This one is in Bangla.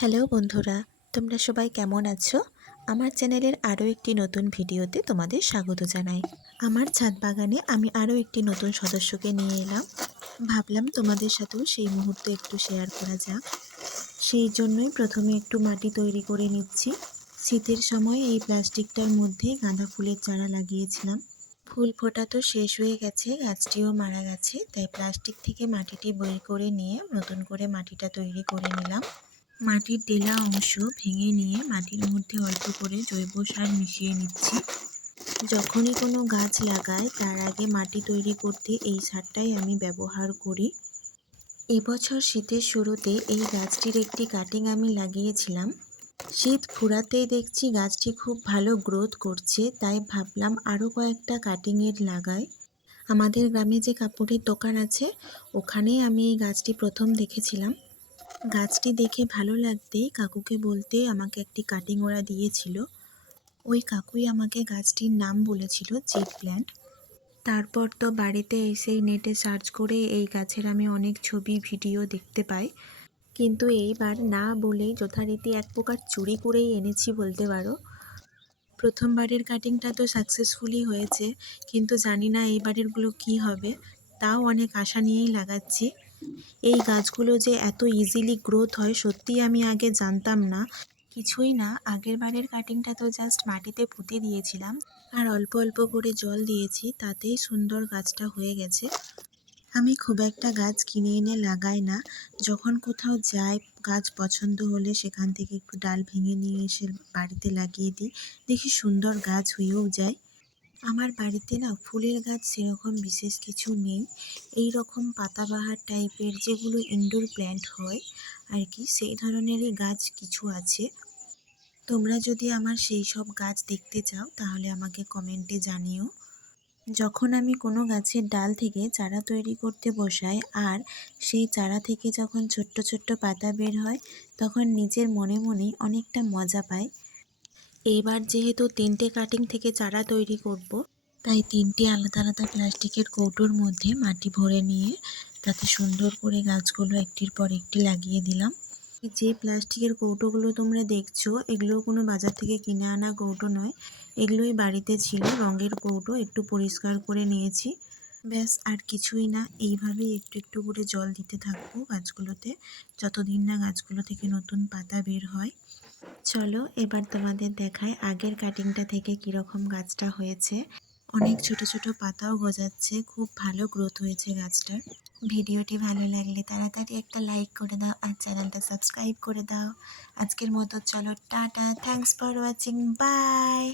হ্যালো বন্ধুরা, তোমরা সবাই কেমন আছো? আমার চ্যানেলের আরও একটি নতুন ভিডিওতে তোমাদের স্বাগত জানাই। আমার ছাদ বাগানে আমি আরও একটি নতুন সদস্যকে নিয়ে এলাম। ভাবলাম তোমাদের সাথেও সেই মুহূর্ত একটু শেয়ার করা যাক। সেই জন্যই প্রথমে একটু মাটি তৈরি করে নিচ্ছি। শীতের সময় এই প্লাস্টিকটার মধ্যে গাঁদা ফুলের চারা লাগিয়েছিলাম। ফুল ফোটা তো শেষ হয়ে গেছে, গাছটিও মারা গেছে, তাই প্লাস্টিক থেকে মাটিটি বের করে নিয়ে নতুন করে মাটিটা তৈরি করে নিলাম। মাটির ডেলা অংশ ভেঙে নিয়ে মাটির মধ্যে অল্প করে জৈব সার মিশিয়ে নিচ্ছি। যখনই কোনো গাছ লাগাই তার আগে মাটি তৈরি করতে এই সারটাই আমি ব্যবহার করি। এবছর শীতের শুরুতে এই গাছটির একটি কাটিং আমি লাগিয়েছিলাম। শীত ফুরাতেই দেখছি গাছটি খুব ভালো গ্রোথ করছে, তাই ভাবলাম আরও কয়েকটা কাটিংয়ের লাগাই। আমাদের গ্রামে যে কাপড়ের দোকান আছে ওখানেই আমি এই গাছটি প্রথম দেখেছিলাম। গাছটি দেখে ভালো লাগতেই কাকুকে বলতে আমাকে একটি কাটিং ওরা দিয়েছিল। ওই কাকুই আমাকে গাছটির নাম বলেছিল জেড প্ল্যান্ট। তারপর তো বাড়িতে এসেই নেটে সার্চ করে এই গাছের আমি অনেক ছবি ভিডিও দেখতে পাই, কিন্তু এইবার না বলেই যথারীতি এক প্রকার চুরি করেই এনেছি বলতে পারো। প্রথমবারের কাটিংটা তো সাকসেসফুলি হয়েছে, কিন্তু জানি না এইবারেরগুলো কি হবে। তাও অনেক আশা নিয়েই লাগাচ্ছি। এই গাছগুলো যে এত ইজিলি গ্রোথ হয় সত্যিই আমি আগে জানতাম না। কিছুই না, আগের বারের কাটিংটা তো জাস্ট মাটিতে পুঁতে দিয়েছিলাম আর অল্প অল্প করে জল দিয়েছি, তাতেই সুন্দর গাছটা হয়ে গেছে। আমি খুব একটা গাছ কিনে এনে লাগাই না। যখন কোথাও যাই গাছ পছন্দ হলে সেখান থেকে একটু ডাল ভেঙে নিয়ে এসে বাড়িতে লাগিয়ে দিই, দেখি সুন্দর গাছ হয়েও যায়। আমার বাড়িতে না ফুলের গাছ সেরকম বিশেষ কিছু নেই। এই রকম পাতাবাহার টাইপের যেগুলো ইনডোর প্ল্যান্ট হয় আর কি, সেই ধরনেরই গাছ কিছু আছে। তোমরা যদি আমার সেই সব গাছ দেখতে চাও তাহলে আমাকে কমেন্টে জানিও। যখন আমি কোনো গাছের ডাল থেকে চারা তৈরি করতে বসাই আর সেই চারা থেকে যখন ছোট্ট ছোট্ট পাতা বের হয়, তখন নিজের মনে মনেই অনেকটা মজা পাই। এইবার যেহেতু 3টে কাটিং থেকে চারা তৈরি করব, তাই 3টে আলাদা আলাদা প্লাস্টিকের কৌটোর মধ্যে মাটি ভরে নিয়ে তাতে সুন্দর করে গাছগুলো একটির পর একটি লাগিয়ে দিলাম। যে প্লাস্টিকের কৌটোগুলো তোমরা দেখছো এগুলো কোনো বাজার থেকে কিনে আনা কৌটো নয়, এগুলোই বাড়িতে ছিল, রঙের কৌটো। একটু পরিষ্কার করে নিয়েছি, ব্যাস আর কিছুই না। এইভাবেই একটু একটু করে জল দিতে থাকবো গাছগুলোতে, যতদিন না গাছগুলো থেকে নতুন পাতা বের হয়। চলো এবার তোমাদের দেখায় আগের কাটিংটা থেকে কীরকম গাছটা হয়েছে। অনেক ছোট ছোট পাতাও গজাচ্ছে, খুব ভালো গ্রোথ হয়েছে গাছটার। ভিডিওটি ভালো লাগলে তাড়াতাড়ি একটা লাইক করে দাও আর চ্যানেলটা সাবস্ক্রাইব করে দাও। আজকের মতো চলো টাটা, থ্যাঙ্কস ফর ওয়াচিং, বাই।